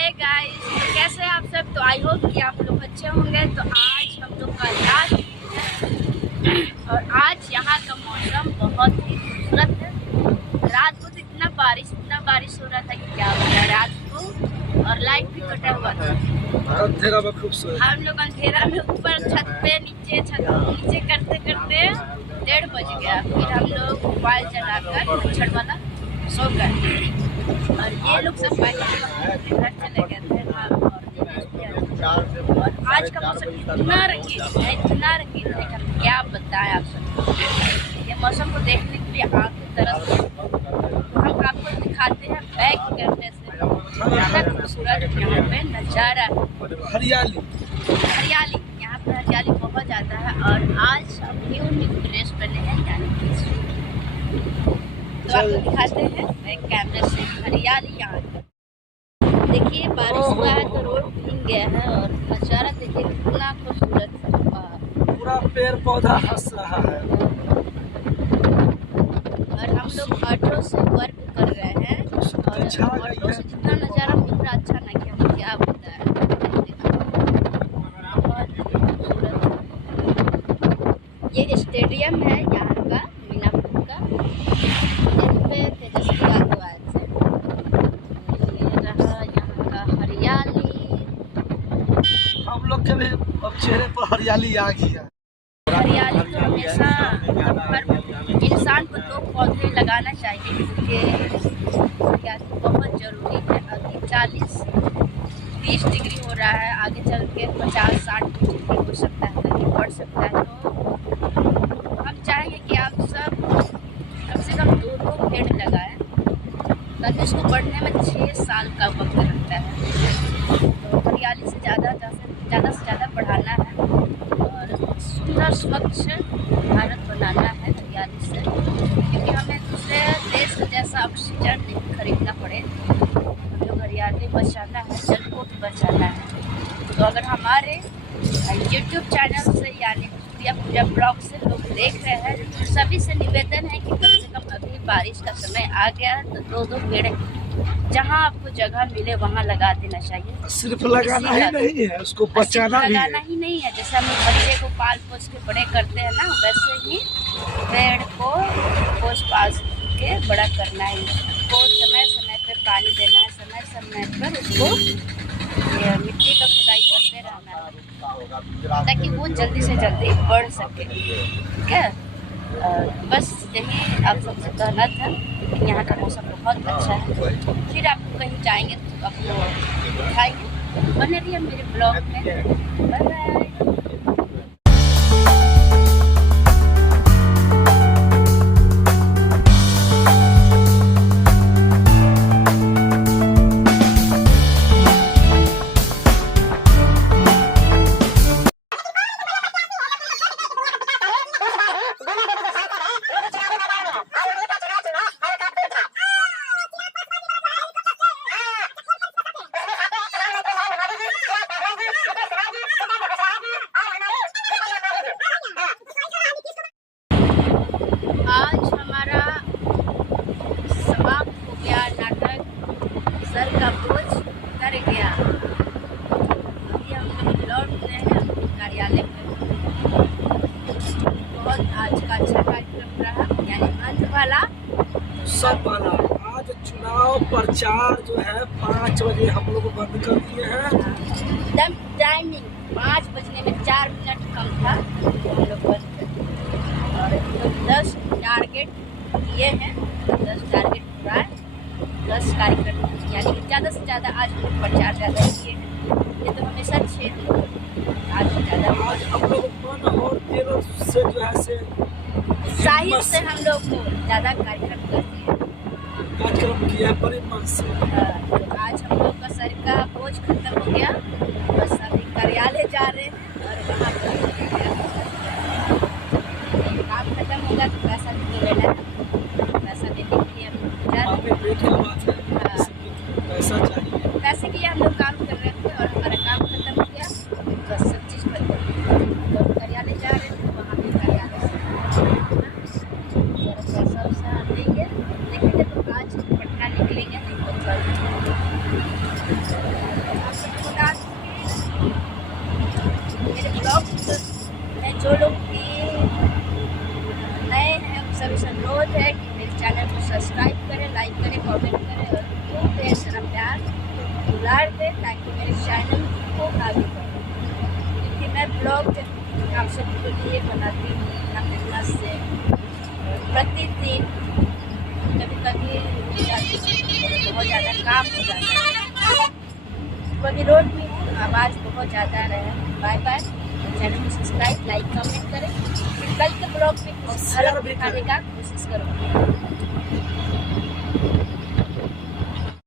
Hi guys, तो कैसे हैं आप सब। तो आई होप कि आप लोग अच्छे होंगे। तो आज हम लोग का लास्ट है और आज यहाँ का मौसम बहुत ही खूबसूरत है। रात को तो इतना बारिश हो रहा था कि क्या बताया रात को, और लाइट भी कटा हुआ था। अंधेरा में खूबसूरत हम लोग अंधेरा में ऊपर छत पे नीचे करते करते 1:30 बज गया। फिर हम लोग मोबाइल चलाकर मच्छर वाला सो गए और ये लोग सब पहले घर चले गए थे। और आज का मौसम इतना रंगीन है कि हम क्या बताएं आप सबको। ये मौसम को देखने के लिए आंखें तरस हम आपको दिखाते हैं बैक कैमरे से कितना खूबसूरत यहाँ पे नजारा है। हरियाली यहाँ पे हरियाली बहुत ज़्यादा है। और आज हम न्यू ड्रेस पहने हैं यानी तो आपको दिखाते हैं बैक कैमरे से हरियाली यहाँ पे। देखिए बारिश हुआ है तो रोड भीग गया है और नज़ारा देखिए कितना खूबसूरत है। पूरा पेड़ पौधा हंस रहा है। और हम लोग ऑटो से वर्क कर रहे हैं और ऑटो से जितना नज़ारा मिल रहा अच्छा ना कि हम क्या बताएं। बहुत खूबसूरत ये स्टेडियम है यहाँ का मीनापुर का, जिस पे तेजस्वी यादव आए थे। हम लोग के भी अब चेहरे पर हरियाली आ गई है। हरियाली तो हमेशा हर इंसान को 2 पौधे लगाना चाहिए क्योंकि हरियाली बहुत ज़रूरी है। अभी 40-30 डिग्री हो रहा है, आगे चल के 50-60 डिग्री हो सकता है, बढ़ सकता है। तो हम चाहेंगे कि आप सब कम से कम 2 पेड़ लगाएं ताकि उसको बढ़ने में 6 साल का वक्त लगता है। तो हरियाली से ज़्यादा से ज़्यादा बढ़ाना है और सुंदर स्वच्छ भारत बनाना है हरियाली से, क्योंकि हमें दूसरे देश जैसा ऑक्सीजन नहीं खरीदना पड़े। हम लोग हरियाली बचाना है, जल को भी बचाना है। तो अगर हमारे यूट्यूब चैनल से यानी पूजा ब्लॉग से लोग देख रहे हैं तो सभी से निवेदन है कि कम से कम अभी बारिश का समय आ गया है तो 2 पेड़ जहाँ आपको जगह मिले वहाँ लगा देना चाहिए। सिर्फ लगाना ही नहीं है, उसको बचाना भी लगाना ही नहीं है। जैसे हम बच्चे को पाल पोस के बड़े करते हैं ना, वैसे ही पेड़ को पोस पास के बड़ा करना है। उसको समय समय पे पानी देना है, समय समय पर उसको मिट्टी का खुदाई करते रहना है ताकि वो जल्दी से जल्दी बढ़ सके। ठीक है, बस यही आप सबसे कहना था कि यहाँ का मौसम बहुत अच्छा है। फिर आप कहीं जाएंगे तो आपको दिखाएंगे। बने रहिए मेरे ब्लॉग में। Bye bye. आज हमारा समाप्त हो गया नाटक, सर का बोझ कर गया। अभी हम लोग लौट रहे हैं अपने कार्यालय में। बहुत आज का अच्छा कार्यक्रम रहा, यानी अंत वाला सब वाला। आज चुनाव प्रचार जो है 5 बजे हम लोग बंद कर दिए हैं। टाइमिंग 5 बजने में 4 मिनट कम था, हम लोग बंद और 10 टारगेट किए हैं। 10 टारगेट पूरा है, 10 कार्यक्रम यानी कि ज़्यादा से ज़्यादा आज हम लोग प्रचार ज़्यादा किए हैं। ये तो हमेशा 6 आज ज़्यादा आज हम लोग मन और दिल से जो है से उत्साहित से हम लोग ज़्यादा कार्यक्रम करते हैं। कार्यक्रम किया है बड़े मन से। तो आज हम लोग का सर का बोझ खत्म हो गया, बस अभी कार्यालय जा रहे हैं और वहाँ पर काम खत्म होगा तो पैसा भी लेना है। पैसा देने के लिए हम जा रहे हैं। पैसा चाहिए। पैसे के लिए हम लोग काम कर रहे थे और हमारा काम खत्म हो गया, बस सब चीज़ खत्म। तो कार्यालय जा रहे थे, वहाँ पे कार्यालय से पैसा वैसा देंगे, देखेंगे तो आज पटना निकलेंगे नहीं तो कल। आप सबको बता दूं कि मेरे ब्लॉग में जो लोग भी नए हैं उन सभी से अनुरोध है कि मेरे चैनल को सब्सक्राइब करें, लाइक करें, कमेंट करें और खूब ढेर सारा प्यार दुलार दें ताकि मेरे चैनल को आगे बढ़े। क्योंकि मैं ब्लॉग आप सबके लिए बनाती हूँ अपना मेहनत से प्रतिदिन। कभी कभी बहुत ज़्यादा काम हो जाता है, कभी रोड भी आवाज़ बहुत ज़्यादा रहे। Bye bye. चैनल को सब्सक्राइब, लाइक, कमेंट करें। फिर कल के ब्लॉग में कुछ अलग दिखाने का कोशिश करूँगी।